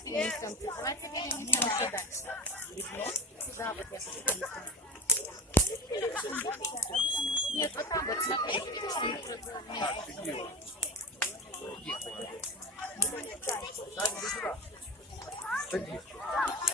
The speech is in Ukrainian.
Конечно. Давайте перенесем сюда. Сюда вот я хочу. Нет, вот там вот, смотри.